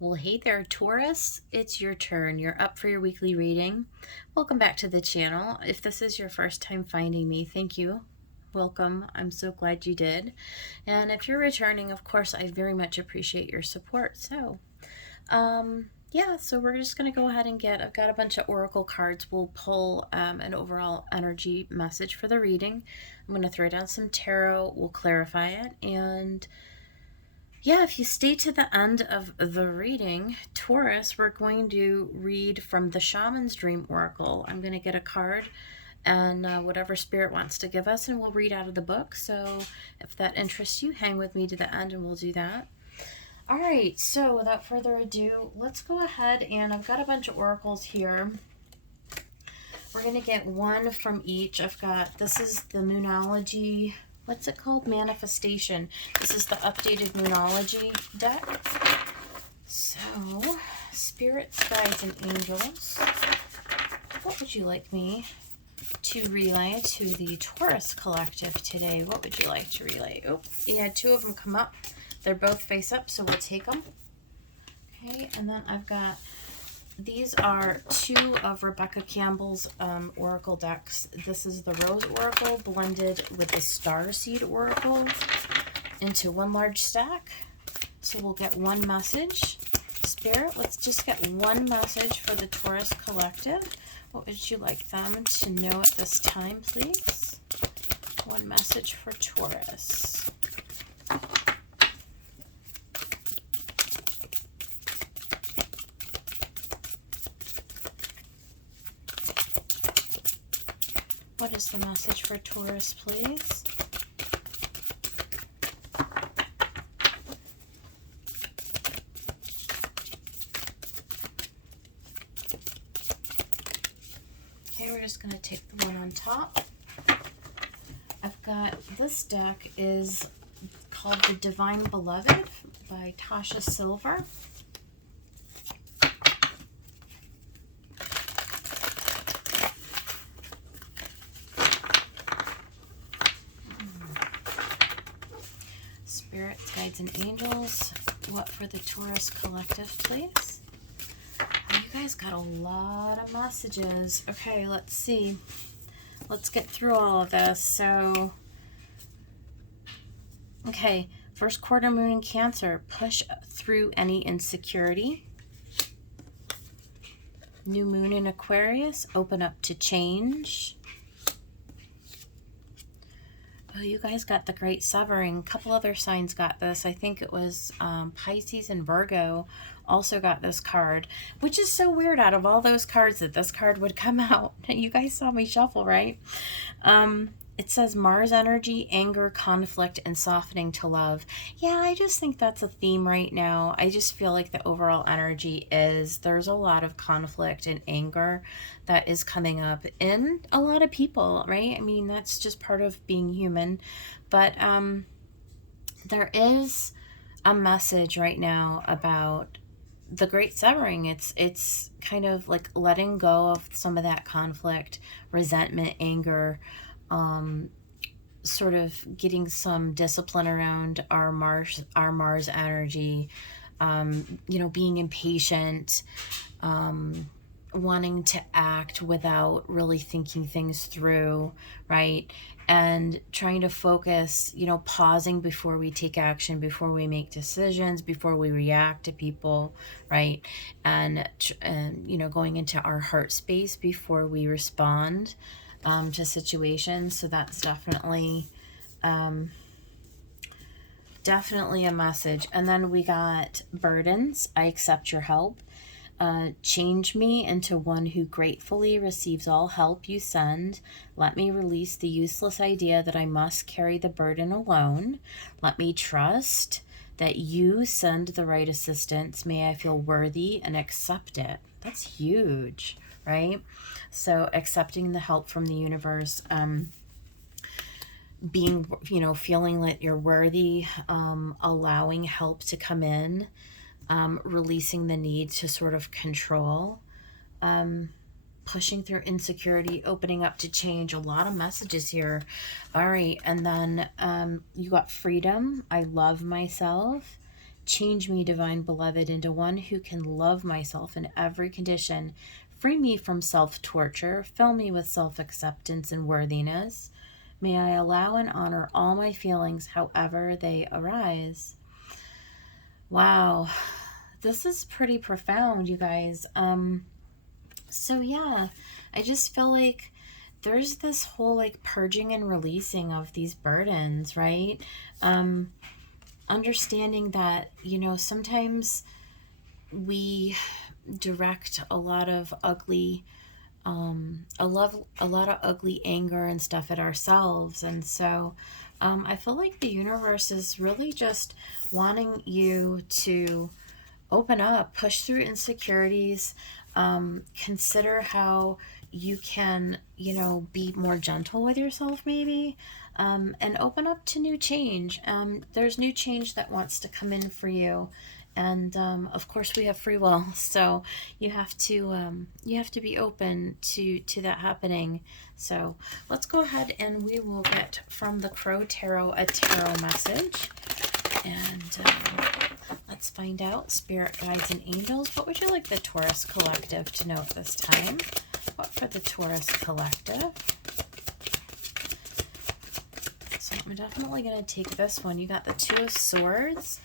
Well, hey there, Taurus. It's your turn. You're up for your weekly reading. Welcome back to the channel. If this is your first time finding me, thank you. Welcome. I'm so glad you did. And if you're returning, of course, I very much appreciate your support. Yeah, so we're just going to go ahead and I've got a bunch of oracle cards. We'll pull an overall energy message for the reading. I'm going to throw down some tarot. We'll clarify it. And yeah, if you stay to the end of the reading, Taurus, we're going to read from the Shaman's Dream Oracle. I'm going to get a card and whatever Spirit wants to give us, and we'll read out of the book. So if that interests you, hang with me to the end and we'll do that. All right, so without further ado, let's go ahead, and I've got a bunch of oracles here. We're going to get one from each. This is the Moonology. What's it called? Manifestation. This is the updated Moonology deck. So, spirits, guides, and angels, what would you like me to relay to the Taurus collective today? What would you like to relay? Oh, yeah, two of them come up. They're both face up, so we'll take them. Okay, and then I've got, these are two of Rebecca Campbell's oracle decks. This is the Rose Oracle blended with the Starseed Oracle into one large stack. So we'll get one message. Spirit, let's just get one message for the Taurus collective. What would you like them to know at this time, please? One message for Taurus. What is the message for Taurus, please? Okay, we're just going to take the one on top. I've got, this deck is called The Divine Beloved by Tasha Silver. Spirits, guides, and angels, what for the Taurus collective, please? Oh, you guys got a lot of messages. Okay, let's see. Let's get through all of this. So, okay, first quarter moon in Cancer, push through any insecurity. New moon in Aquarius, open up to change. Oh, you guys got the Great Severing. A couple other signs got this. I think it was Pisces and Virgo also got this card, which is so weird out of all those cards that this card would come out. You guys saw me shuffle, right? It says Mars energy, anger, conflict, and softening to love. Yeah, I just think that's a theme right now. I just feel like the overall energy is there's a lot of conflict and anger that is coming up in a lot of people, right? I mean, that's just part of being human. But there is a message right now about the Great Severing. It's kind of like letting go of some of that conflict, resentment, anger, sort of getting some discipline around our Mars energy, you know, being impatient, wanting to act without really thinking things through, right? And trying to focus, you know, pausing before we take action, before we make decisions, before we react to people, right? And you know, going into our heart space before we respond to situations. So that's definitely a message. And then we got burdens. I accept your help. Change me into one who gratefully receives all help you send. Let me release the useless idea that I must carry the burden alone. Let me trust that you send the right assistance. May I feel worthy and accept it. That's huge, right? So accepting the help from the universe, being, you know, feeling that you're worthy, allowing help to come in, releasing the need to sort of control, pushing through insecurity, opening up to change. A lot of messages here. All right, and then you got freedom. I love myself. Change me, divine beloved, into one who can love myself in every condition. Free me from self-torture. Fill me with self-acceptance and worthiness. May I allow and honor all my feelings, however they arise. Wow, this is pretty profound, you guys. So yeah, I just feel like there's this whole like purging and releasing of these burdens, right? Understanding that, you know, sometimes we direct a lot of ugly a lot of ugly anger and stuff at ourselves. And so I feel like the universe is really just wanting you to open up, push through insecurities, consider how you can, you know, be more gentle with yourself maybe, and open up to new change. There's new change that wants to come in for you. And of course we have free will, so you have to be open to that happening. So let's go ahead and we will get from the Crow Tarot a tarot message, and let's find out, Spirit Guides and Angels, what would you like the Taurus Collective to know this time? What for the Taurus Collective? So I'm definitely going to take this one. You got the Two of Swords.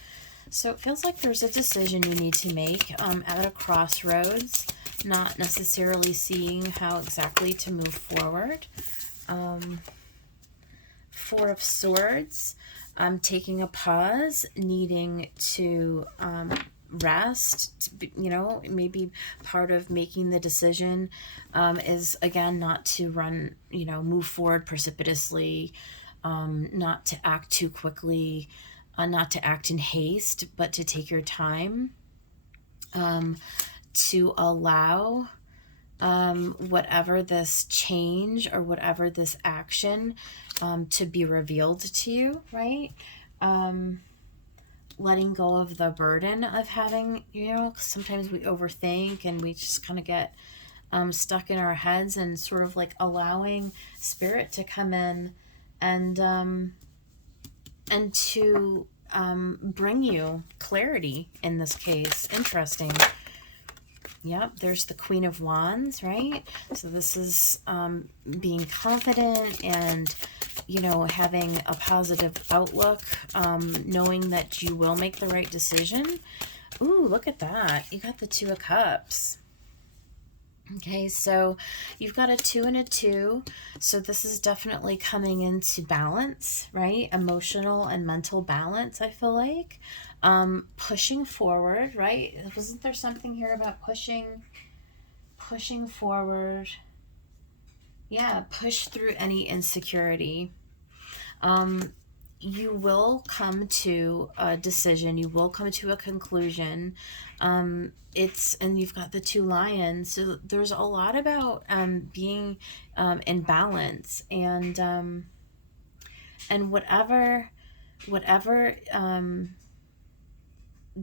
So it feels like there's a decision you need to make at a crossroads, not necessarily seeing how exactly to move forward. Four of Swords, taking a pause, needing to rest, you know, maybe part of making the decision is, again, not to run, you know, move forward precipitously, not to act too quickly, not to act in haste, but to take your time, to allow whatever this change or whatever this action to be revealed to you, right? Letting go of the burden of having, you know, sometimes we overthink and we just kind of get stuck in our heads, and sort of like allowing Spirit to come in and to bring you clarity in this case. Interesting. Yep, there's the Queen of Wands, right? So this is being confident and, you know, having a positive outlook, knowing that you will make the right decision. Ooh, look at that. You got the Two of Cups. Okay, so you've got a 2 and a 2. So this is definitely coming into balance, right? Emotional and mental balance, I feel like. Pushing forward, right? Wasn't there something here about pushing forward? Yeah, push through any insecurity. You will come to a decision. You will come to a conclusion. And you've got the 2 lions. So there's a lot about being in balance, and whatever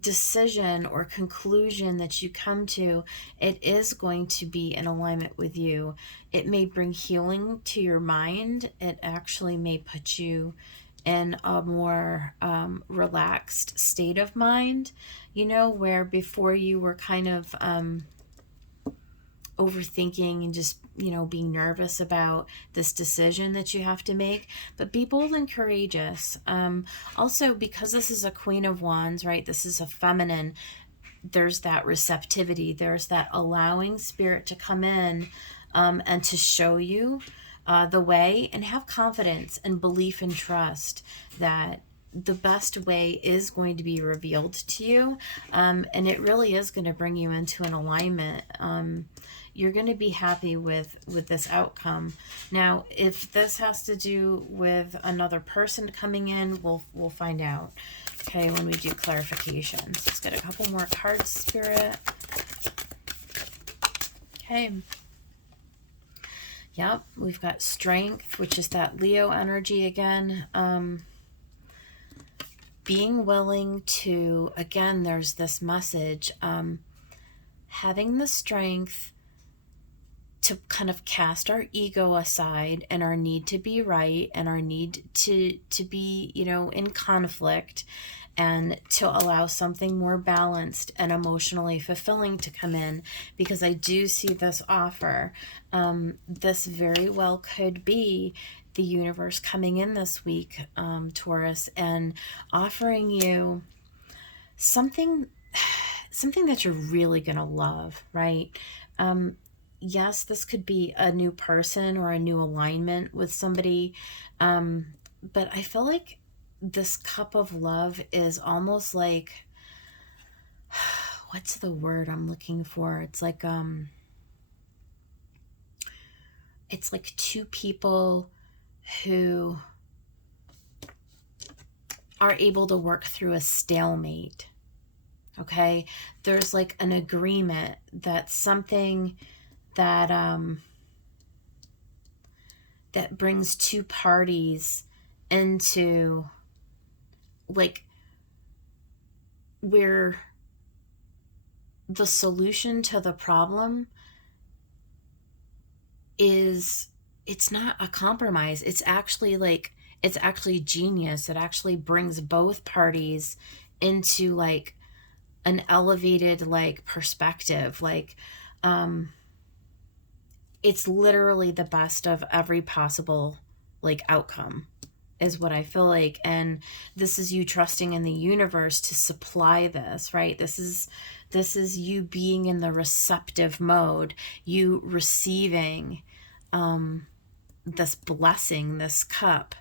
decision or conclusion that you come to, it is going to be in alignment with you. It may bring healing to your mind. It actually may put you in a more relaxed state of mind, you know, where before you were kind of overthinking and just, you know, being nervous about this decision that you have to make. But be bold and courageous. Also, because this is a Queen of Wands, right? This is a feminine. There's that receptivity. There's that allowing Spirit to come in and to show you the way, and have confidence and belief and trust that the best way is going to be revealed to you, and it really is going to bring you into an alignment. You're going to be happy with this outcome. Now, if this has to do with another person coming in, we'll find out, okay, when we do clarifications. Let's get a couple more cards, Spirit. Okay. Yep, we've got Strength, which is that Leo energy again. Being willing to, again, there's this message, having the strength to kind of cast our ego aside and our need to be right and our need to be, you know, in conflict, and to allow something more balanced and emotionally fulfilling to come in, because I do see this offer. This very well could be the universe coming in this week, Taurus, and offering you something that you're really going to love, right? Yes, this could be a new person or a new alignment with somebody. But I feel like this cup of love is almost like, what's the word I'm looking for? It's like two people who are able to work through a stalemate. Okay, there's like an agreement that something that that brings two parties into, like, where the solution to the problem is, it's not a compromise. It's actually genius. It actually brings both parties into like an elevated like perspective. Like, it's literally the best of every possible like outcome, is what I feel like. And this is you trusting in the universe to supply this, right? This is you being in the receptive mode, you receiving this blessing, this cup,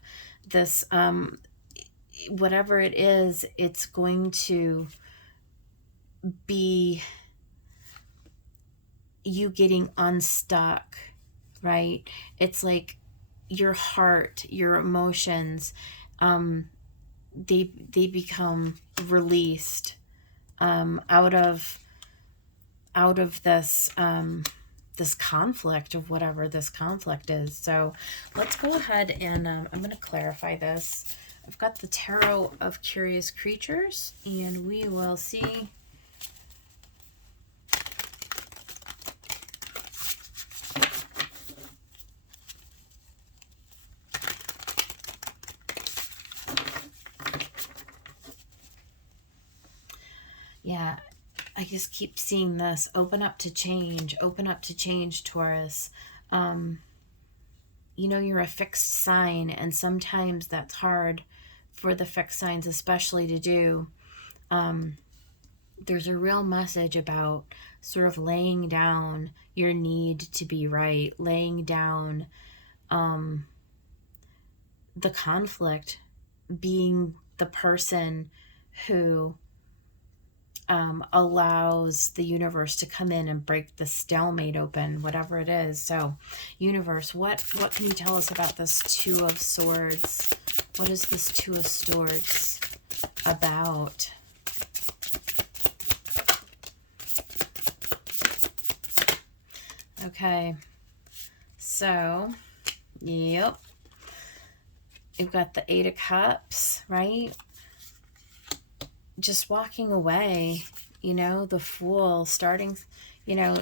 this whatever it is. It's going to be you getting unstuck, right? It's like your heart, your emotions, they become released out of this this conflict, of whatever this conflict is. So let's go ahead and I'm going to clarify this. I've got the Tarot of Curious Creatures, and we will see. Yeah, I just keep seeing this. Open up to change. Open up to change, Taurus. You know, you're a fixed sign, and sometimes that's hard for the fixed signs especially to do. There's a real message about sort of laying down your need to be right, laying down the conflict, being the person who allows the universe to come in and break the stalemate open, whatever it is. So, universe, what can you tell us about this Two of Swords? What is this Two of Swords about? Okay, so, yep. You've got the Eight of Cups, right? Just walking away, you know, the Fool, starting, you know,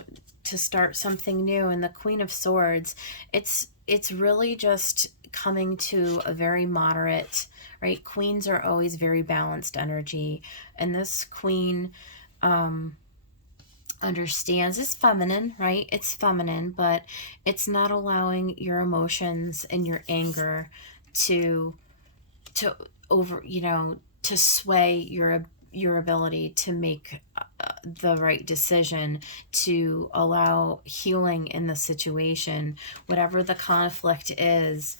to start something new. And the Queen of Swords, it's really just coming to a very moderate, right? Queens are always very balanced energy. And this Queen understands, it's feminine, right? It's feminine, but it's not allowing your emotions and your anger to over, you know, to sway your ability to make the right decision, to allow healing in the situation, whatever the conflict is.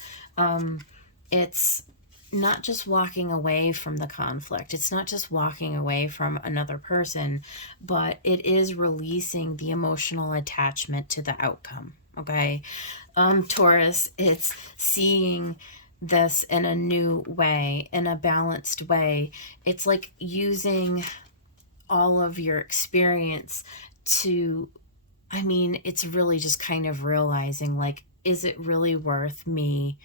It's not just walking away from the conflict. It's not just walking away from another person, but it is releasing the emotional attachment to the outcome. Okay. Taurus, it's seeing this in a new way, in a balanced way. It's like using all of your experience to, I mean, it's really just kind of realizing, like, is it really worth me,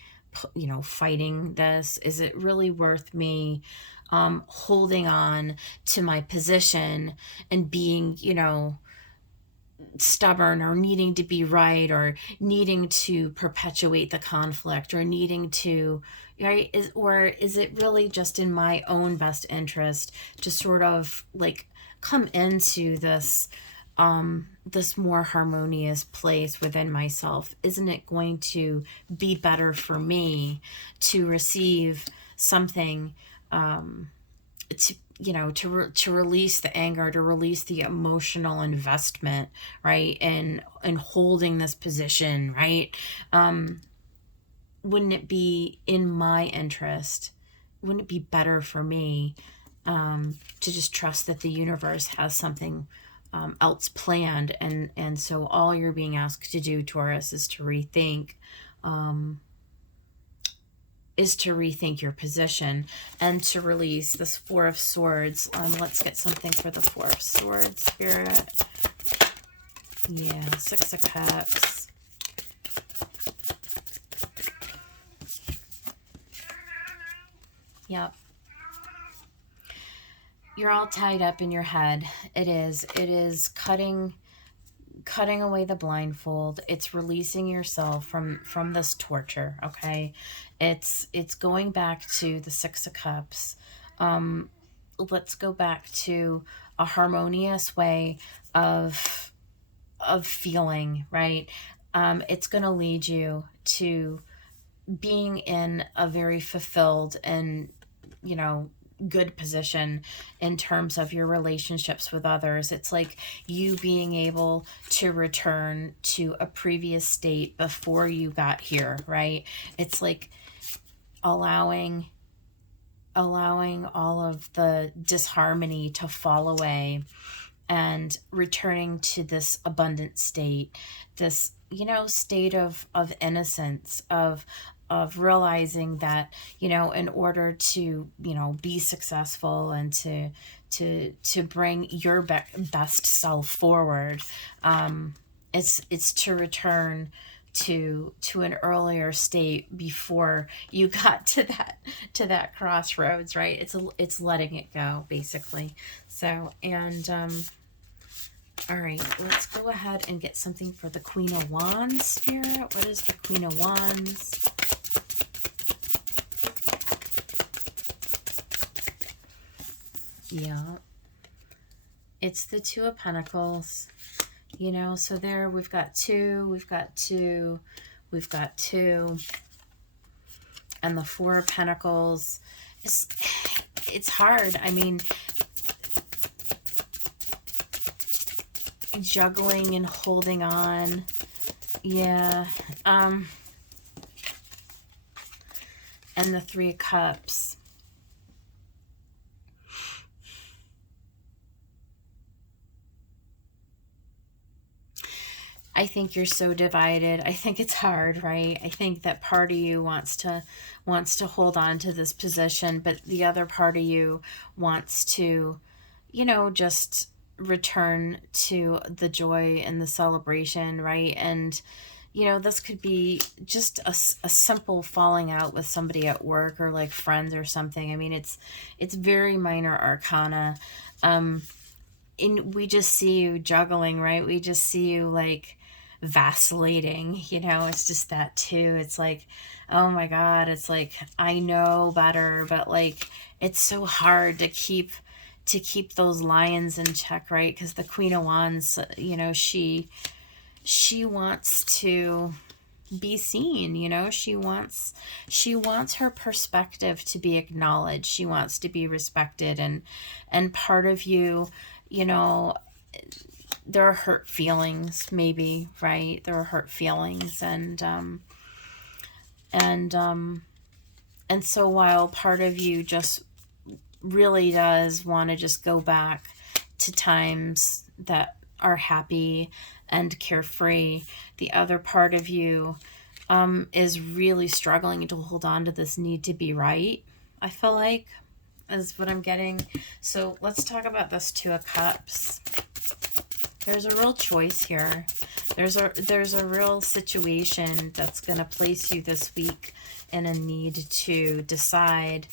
you know, fighting this? Is it really worth me holding on to my position and being, you know, stubborn or needing to be right or needing to perpetuate the conflict or needing to, right? Or is it really just in my own best interest to sort of like come into this more harmonious place within myself? Isn't it going to be better for me to receive something, to to release the anger, to release the emotional investment, right, and holding this position, right? Wouldn't it be in my interest, wouldn't it be better for me, to just trust that the universe has something else planned? And so all you're being asked to do, Taurus, um, is to rethink your position and to release this Four of Swords. Let's get something for the Four of Swords, Spirit. Yeah, Six of Cups. Yep. You're all tied up in your head. It is cutting away the blindfold. It's releasing yourself from this torture, okay? It's going back to the Six of Cups. Let's go back to a harmonious way of feeling, right? It's going to lead you to being in a very fulfilled and, good position in terms of your relationships with others. It's like you being able to return to a previous state before you got here, right? It's like allowing all of the disharmony to fall away and returning to this abundant state, this, state of innocence, of realizing that, in order to, be successful and to bring your best self forward, it's to return to an earlier state before you got to that crossroads, right? It's letting it go, basically. So, and all right, let's go ahead and get something for the Queen of Wands, Spirit. What is the Queen of Wands? Yeah, it's the Two of Pentacles. So there we've got two, and the Four of Pentacles. It's hard. I mean, juggling and holding on. Yeah. And the Three of Cups. I think you're so divided. I think it's hard, right? I think that part of you wants to hold on to this position, but the other part of you wants to, just return to the joy and the celebration, right? And, this could be just a simple falling out with somebody at work or like friends or something. I mean, it's very minor arcana. We just see you juggling, right? We just see you like vacillating, it's just that too. It's like, oh my God, it's like, I know better, but like, it's so hard to keep those lions in check, right? Because the Queen of Wands, she wants to be seen, she wants her perspective to be acknowledged. She wants to be respected, and part of you, there are hurt feelings, maybe, right? There are hurt feelings, and so while part of you just really does want to just go back to times that are happy and carefree, the other part of you is really struggling to hold on to this need to be right, I feel like, is what I'm getting. So let's talk about this Two of Cups. There's a real choice here. There's a real situation that's going to place you this week in a need to decide.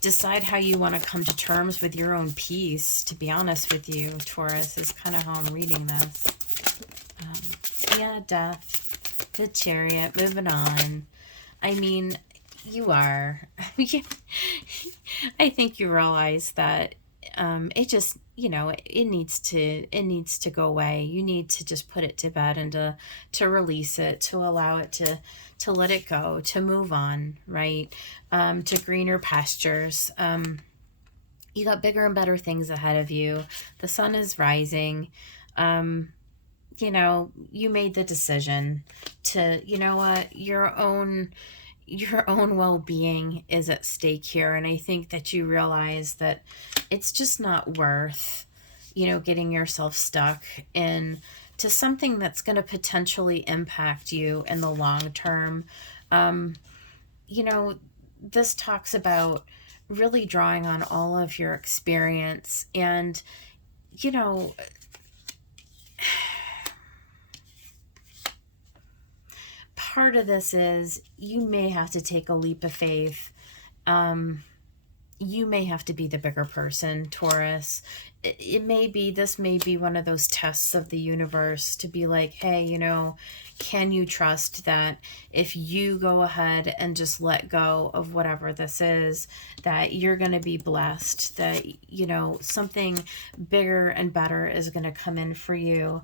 decide how you want to come to terms with your own peace, to be honest with you, Taurus, is kind of how I'm reading this. Yeah, Death, the Chariot, moving on. I mean, you are. I think you realize that it just, it needs to go away. You need to just put it to bed and to release it, to allow it to let it go, to move on, right? To greener pastures. You got bigger and better things ahead of you. The sun is rising. You made the decision to, what, your own well-being is at stake here. And I think that you realize that it's just not worth, getting yourself stuck in to something that's going to potentially impact you in the long term. This talks about really drawing on all of your experience and, part of this is you may have to take a leap of faith. You may have to be the bigger person, Taurus. This may be one of those tests of the universe to be like, hey, can you trust that if you go ahead and just let go of whatever this is, that you're going to be blessed, that, something bigger and better is going to come in for you.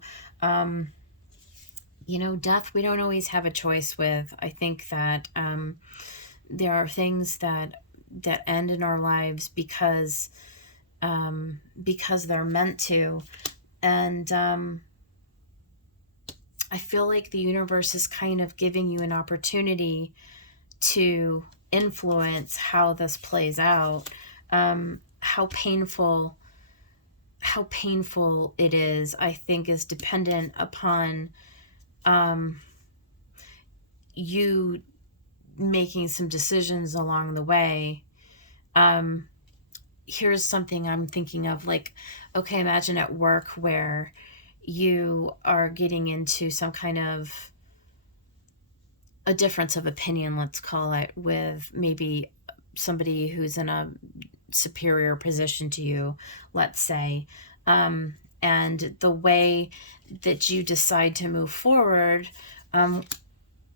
Death, we don't always have a choice with. I think that there are things that end in our lives because they're meant to. And I feel like the universe is kind of giving you an opportunity to influence how this plays out, how painful it is, I think, is dependent upon you making some decisions along the way. Here's something I'm thinking of, like, okay, imagine at work where you are getting into some kind of a difference of opinion, let's call it, with maybe somebody who's in a superior position to you, let's say. And the way that you decide to move forward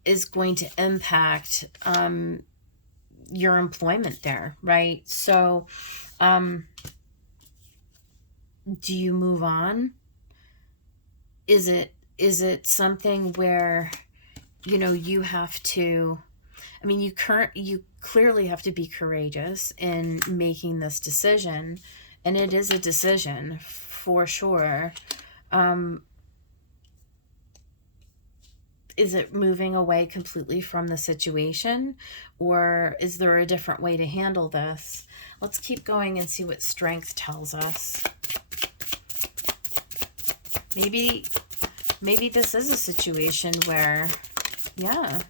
is going to impact your employment there, right? So do you move on? Is it something where, you have to, you clearly have to be courageous in making this decision, and it is a decision for sure. Is it moving away completely from the situation, or is there a different way to handle this? Let's keep going and see what Strength tells us. Maybe this is a situation where, yeah,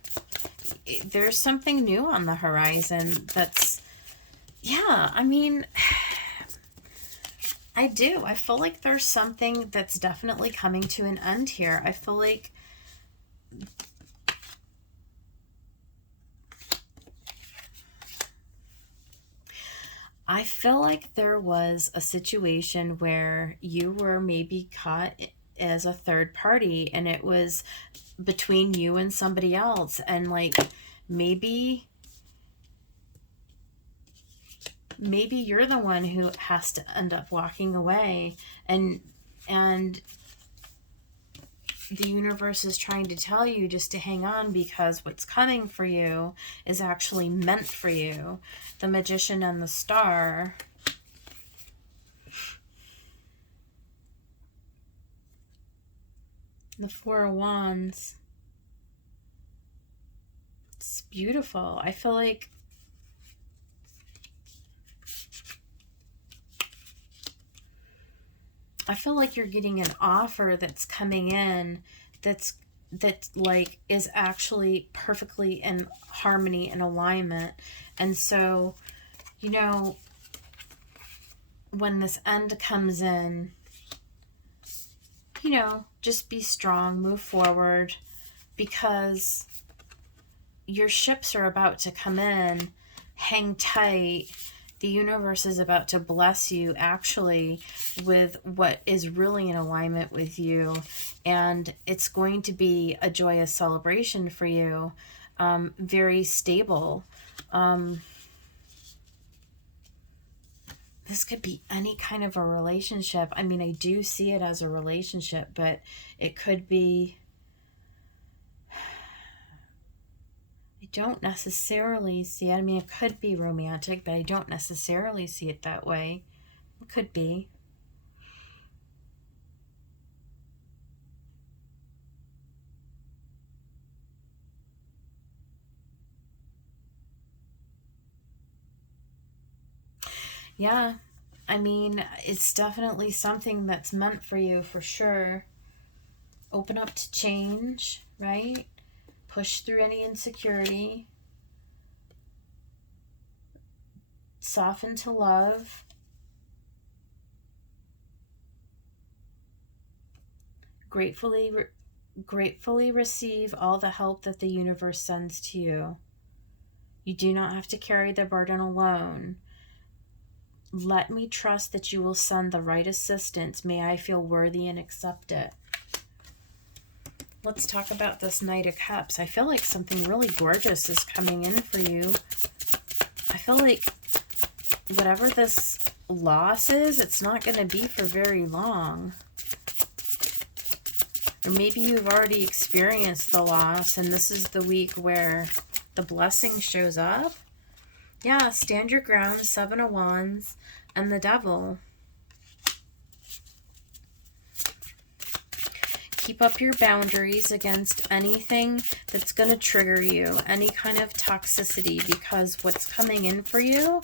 there's something new on the horizon that's, yeah, I do. I feel like there's something that's definitely coming to an end here. I feel like there was a situation where you were maybe caught as a third party, and it was between you and somebody else, and like maybe you're the one who has to end up walking away, and the universe is trying to tell you just to hang on, because what's coming for you is actually meant for you. The Magician and the Star. The Four of Wands. It's beautiful. I feel like you're getting an offer that's coming in that like is actually perfectly in harmony and alignment. And so, when this end comes in, just be strong, move forward, because your ships are about to come in. Hang tight. The universe is about to bless you actually with what is really in alignment with you. And it's going to be a joyous celebration for you. Very stable. This could be any kind of a relationship. I mean, I do see it as a relationship, but it could be... I don't necessarily see it. I mean, it could be romantic, but I don't necessarily see it that way. It could be. Yeah, I mean, it's definitely something that's meant for you for sure. Open up to change, right? Push through any insecurity. Soften to love. Gratefully receive all the help that the universe sends to you. You do not have to carry the burden alone. Let me trust that you will send the right assistance. May I feel worthy and accept it. Let's talk about this Knight of Cups. I feel like something really gorgeous is coming in for you. I feel like whatever this loss is, it's not going to be for very long. Or maybe you've already experienced the loss and this is the week where the blessing shows up. Yeah, stand your ground, Seven of Wands, and the Devil. Keep up your boundaries against anything that's going to trigger you, any kind of toxicity, because what's coming in for you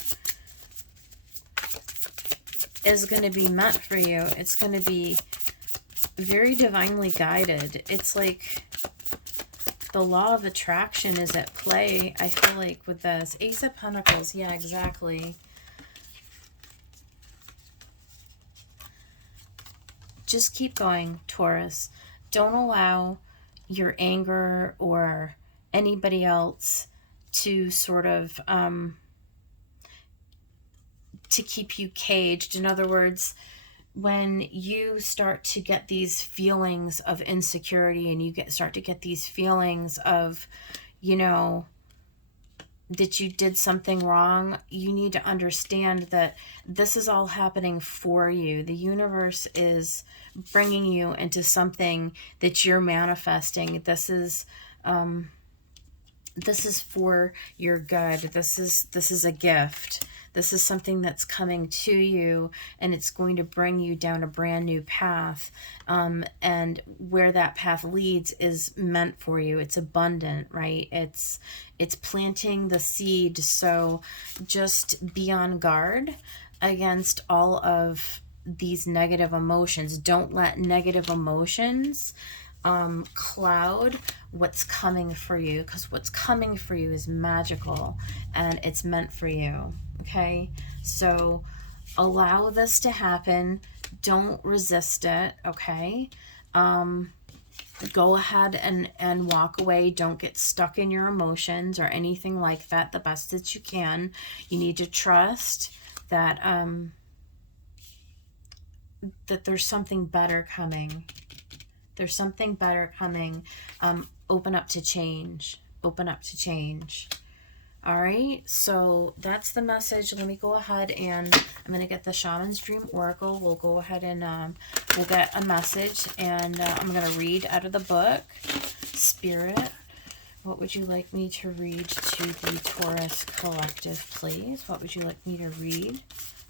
is going to be meant for you. It's going to be very divinely guided. It's like the law of attraction is at play, I feel like, with this. Ace of Pentacles. Yeah, exactly. Just keep going, Taurus. Don't allow your anger or anybody else to sort of to keep you caged. In other words, when you start to get these feelings of insecurity and you start to get these feelings of, you know, that you did something wrong, you need to understand that this is all happening for you. The universe is bringing you into something that you're manifesting. This is for your good. This is a gift. This is something that's coming to you, and it's going to bring you down a brand new path. And where that path leads is meant for you. It's abundant, right? It's planting the seed. So just be on guard against all of these negative emotions. Don't let negative emotions cloud what's coming for you, because what's coming for you is magical and it's meant for you. Okay, so allow this to happen. Don't resist it. Okay, go ahead and walk away. Don't get stuck in your emotions or anything like that. The best that you can. You need to trust that that there's something better coming. There's something better coming. Open up to change. Open up to change. All right, so that's the message. Let me go ahead and I'm going to get the Shaman's Dream Oracle. We'll go ahead and we'll get a message, and I'm going to read out of the book. Spirit, what would you like me to read to the Taurus Collective, please? What would you like me to read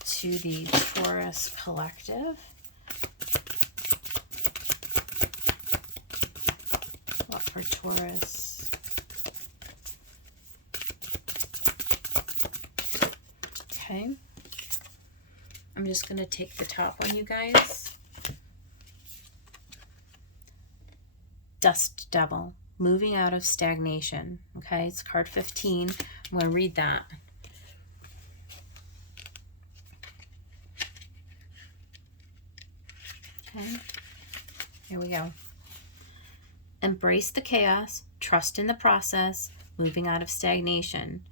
to the Taurus Collective? What for Taurus? Okay, I'm just going to take the top one, you guys. Dust Devil, moving out of stagnation. Okay, it's card 15. I'm going to read that. Okay, here we go. Embrace the chaos, trust in the process, moving out of stagnation.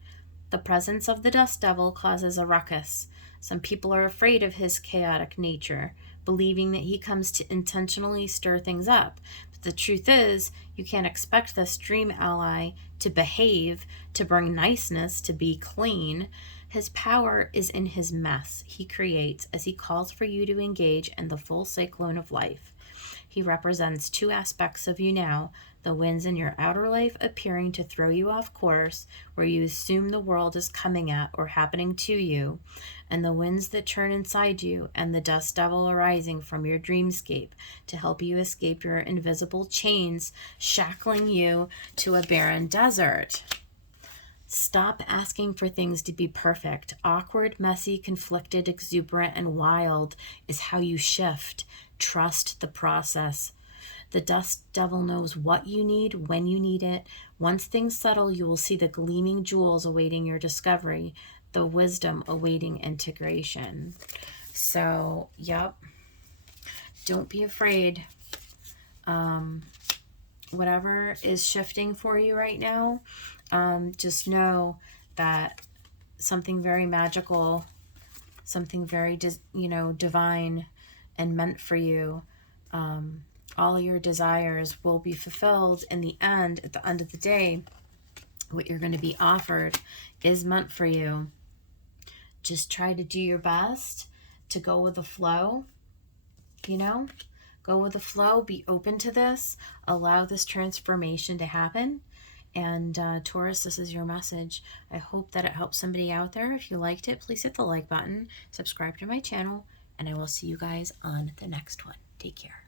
The presence of the dust devil causes a ruckus. Some people are afraid of his chaotic nature, believing that he comes to intentionally stir things up. But the truth is, you can't expect this dream ally to behave, to bring niceness, to be clean. His power is in his mess he creates as he calls for you to engage in the full cyclone of life. He represents two aspects of you now: the winds in your outer life appearing to throw you off course, where you assume the world is coming at or happening to you, and the winds that churn inside you, and the dust devil arising from your dreamscape to help you escape your invisible chains, shackling you to a barren desert. Stop asking for things to be perfect. Awkward, messy, conflicted, exuberant, and wild is how you shift. Trust the process. The dust devil knows what you need, when you need it. Once things settle, you will see the gleaming jewels awaiting your discovery, the wisdom awaiting integration. So, yep. Don't be afraid. Whatever is shifting for you right now, just know that something very magical, something very, divine and meant for you, all your desires will be fulfilled in the end. At the end of the day, what you're going to be offered is meant for you. Just try to do your best to go with the flow, Go with the flow, be open to this, allow this transformation to happen. And Taurus, this is your message. I hope that it helps somebody out there. If you liked it, please hit the like button, subscribe to my channel, and I will see you guys on the next one. Take care.